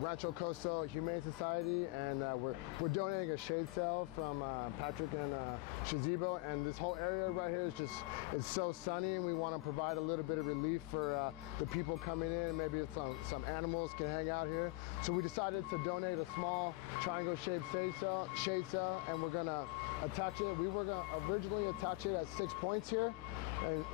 Rancho Coastal Humane Society, and we're donating a shade sail from Patrick and Shazebo, and this whole area right here is it's so sunny, and we want to provide a little bit of relief for the people coming in. Maybe if some animals can hang out here. So we decided to donate a small triangle shaped shade sail, and we're gonna attach it. We were gonna originally attach it at 6 points here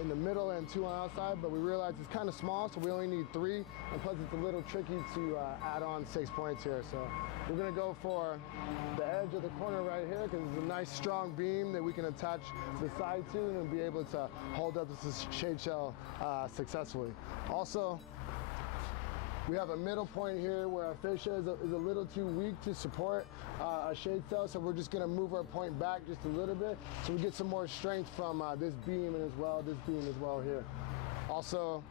in the middle and 2 on outside, but we realized it's kind of small, so we only need 3, and plus it's a little tricky to add on 6 points here. So we're gonna go for the edge of the corner right here, because it's a nice strong beam that we can attach the side to and be able to hold up this shade sail successfully. Also, we have a middle point here where our fascia is a little too weak to support a shade sail, so we're just going to move our point back just a little bit so we get some more strength from this beam and this beam as well here. Also,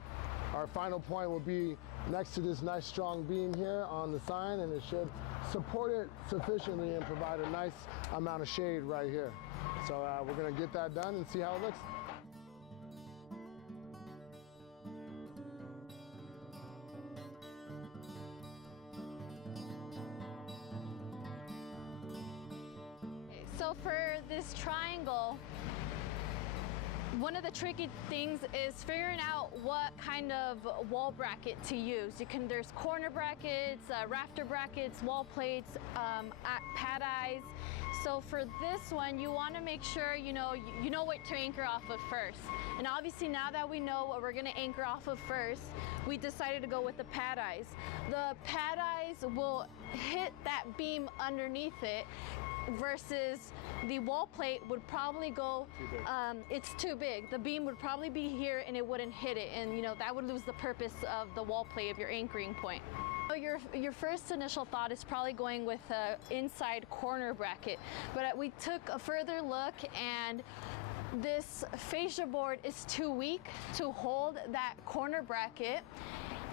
our final point will be next to this nice strong beam here on the sign, and it should support it sufficiently and provide a nice amount of shade right here. So we're going to get that done and see how it looks. So for this triangle, one of the tricky things is figuring out what kind of wall bracket to use. There's corner brackets, rafter brackets, wall plates, pad eyes. So for this one, you want to make sure you know what to anchor off of first. And obviously now that we know what we're going to anchor off of first, we decided to go with the pad eyes. The pad eyes will hit that beam underneath it, versus the wall plate would probably go, it's too big. The beam would probably be here and it wouldn't hit it, and that would lose the purpose of the wall plate of your anchoring point. So your first initial thought is probably going with an inside corner bracket, but we took a further look, and this fascia board is too weak to hold that corner bracket.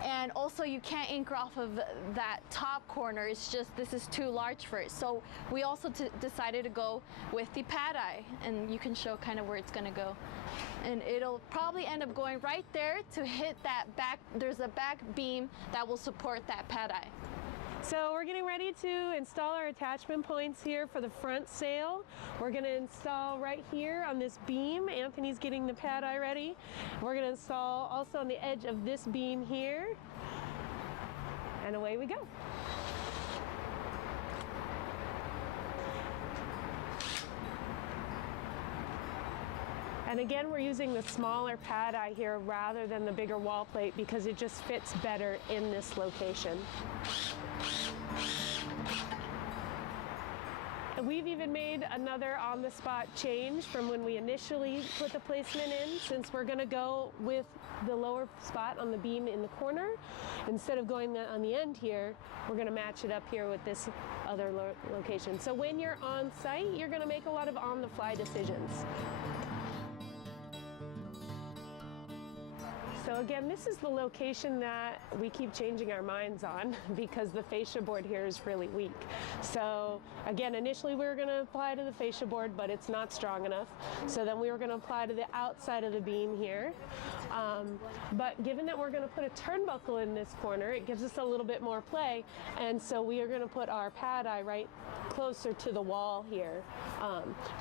And also you can't anchor off of that top corner. It's just, this is too large for it. So we also decided to go with the pad eye, and you can show kind of where it's gonna go. And it'll probably end up going right there to hit that back, there's a back beam that will support that pad eye. So we're getting ready to install our attachment points here for the front sail. We're going to install right here on this beam. Anthony's getting the pad eye ready. We're going to install also on the edge of this beam here. And away we go. And again, we're using the smaller pad eye here rather than the bigger wall plate because it just fits better in this location. We've even made another on-the-spot change from when we initially put the placement in, since we're going to go with the lower spot on the beam in the corner. Instead of going on the end here, we're going to match it up here with this other location. So when you're on site, you're going to make a lot of on-the-fly decisions. So again, this is the location that we keep changing our minds on because the fascia board here is really weak. So again, initially we were going to apply to the fascia board, but it's not strong enough. So then we were going to apply to the outside of the beam here. But given that we're going to put a turnbuckle in this corner, it gives us a little bit more play. And so we are going to put our pad eye right closer to the wall here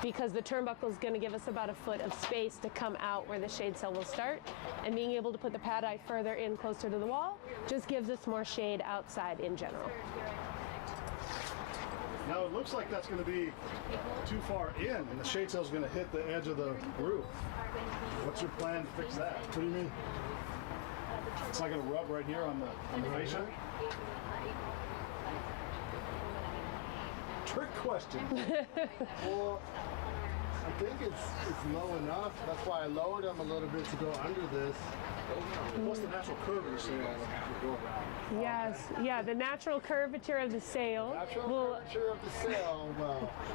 because the turnbuckle is going to give us about a foot of space to come out where the shade sail will start. And being able to put the pad eye further in closer to the wall just gives us more shade outside in general. Now it looks like that's going to be too far in and the shade sail is going to hit the edge of the roof. What's your plan to fix that? What do you mean? It's not going to rub right here on the fascia? Trick question. Well, I think it's low enough. That's why I lowered them a little bit to go under this. What's the natural curve of the sail? Yes, yeah, the natural curvature of the sail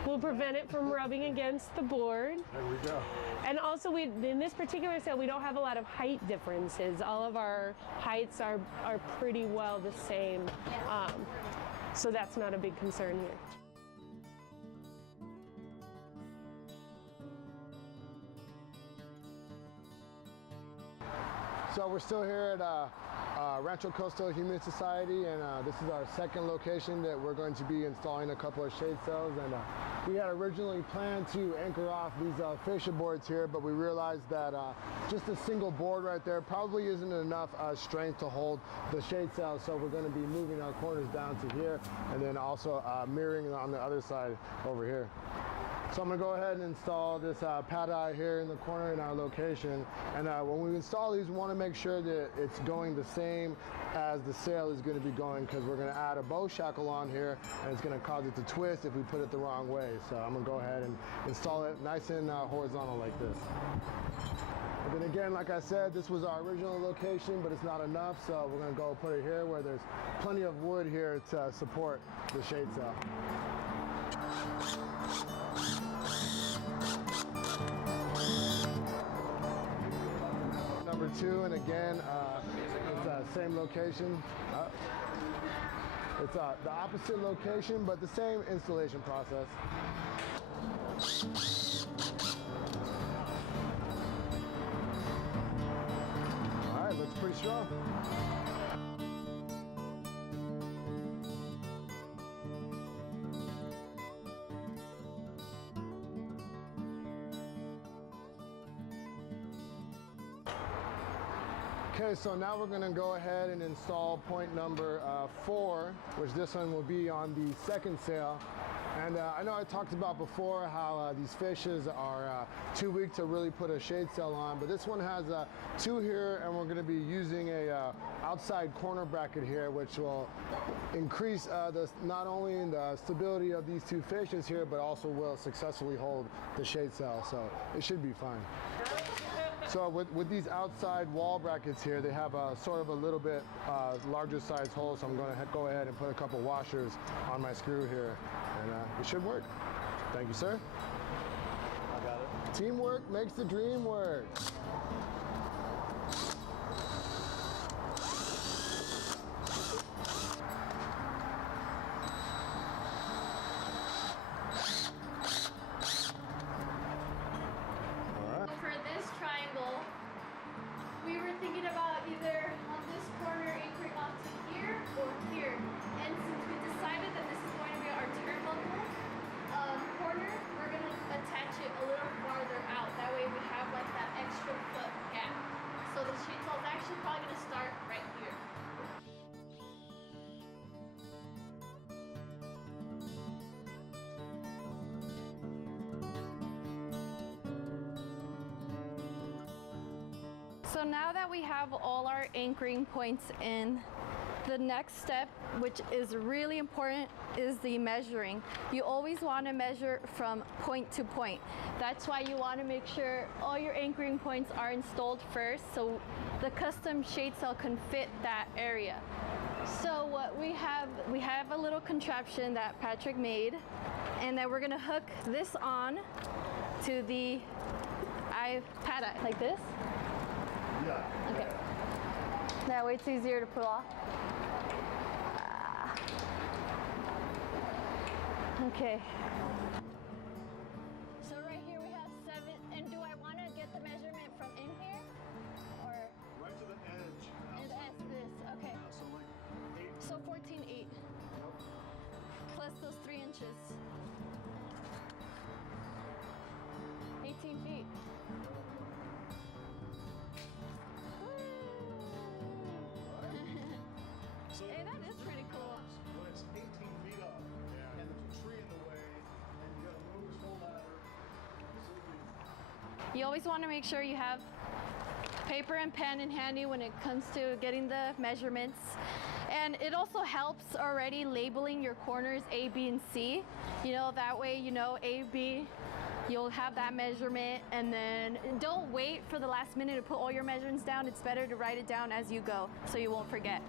will prevent it from rubbing against the board. There we go. And also, in this particular sail, we don't have a lot of height differences. All of our heights are pretty well the same, so that's not a big concern here. So we're still here at Rancho Coastal Humane Society, and this is our second location that we're going to be installing a couple of shade cells. And we had originally planned to anchor off these fascia boards here, but we realized that just a single board right there probably isn't enough strength to hold the shade cells. So we're going to be moving our corners down to here, and then also mirroring on the other side over here. So I'm going to go ahead and install this pad eye here in the corner in our location. And when we install these, we want to make sure that it's going the same as the sail is going to be going, because we're going to add a bow shackle on here, and it's going to cause it to twist if we put it the wrong way. So I'm going to go ahead and install it nice and horizontal like this. And then again, like I said, this was our original location, but it's not enough, so we're going to go put it here where there's plenty of wood here to support the shade cell. Number 2, and again, it's the same location. It's the opposite location, but the same installation process. All right, looks pretty strong. Okay, so now we're going to go ahead and install point number 4, which this one will be on the second sail. And I know I talked about before how these fishes are too weak to really put a shade sail on, but this one has 2 here, and we're going to be using a outside corner bracket here, which will increase not only the stability of these 2 fishes here, but also will successfully hold the shade sail, so it should be fine. So with these outside wall brackets here, they have a sort of a little bit larger size hole, so I'm going to go ahead and put a couple washers on my screw here, and it should work. Thank you, sir. I got it. Teamwork makes the dream work. We were thinking about either on this corner anchoring onto here or here. And since we decided that this is going to be our turnbuckle corner, we're going to attach it a little farther out. That way we have like that extra foot gap. So the shade sail is actually probably going to start right here. So now that we have all our anchoring points in, the next step, which is really important, is the measuring. You always want to measure from point to point. That's why you want to make sure all your anchoring points are installed first, so the custom shade sail can fit that area. So what we have a little contraption that Patrick made, and then we're going to hook this on to the pad eye, like this. Yeah. Okay. That way it's easier to pull off. Okay. So right here we have 7, and do I want to get the measurement from in here? Or? Right to the edge. And that's this, okay. So like 8. So 14.8. Yep. Plus those 3 inches. 18 feet. So Hey, that is pretty cool. when it's 18 feet up, and there's a tree in the way, and you gotta move this whole ladder. You always want to make sure you have paper and pen in handy when it comes to getting the measurements. And it also helps already labeling your corners A, B, and C. You know, that way you know A, B, you'll have that measurement, and then don't wait for the last minute to put all your measurements down. It's better to write it down as you go so you won't forget.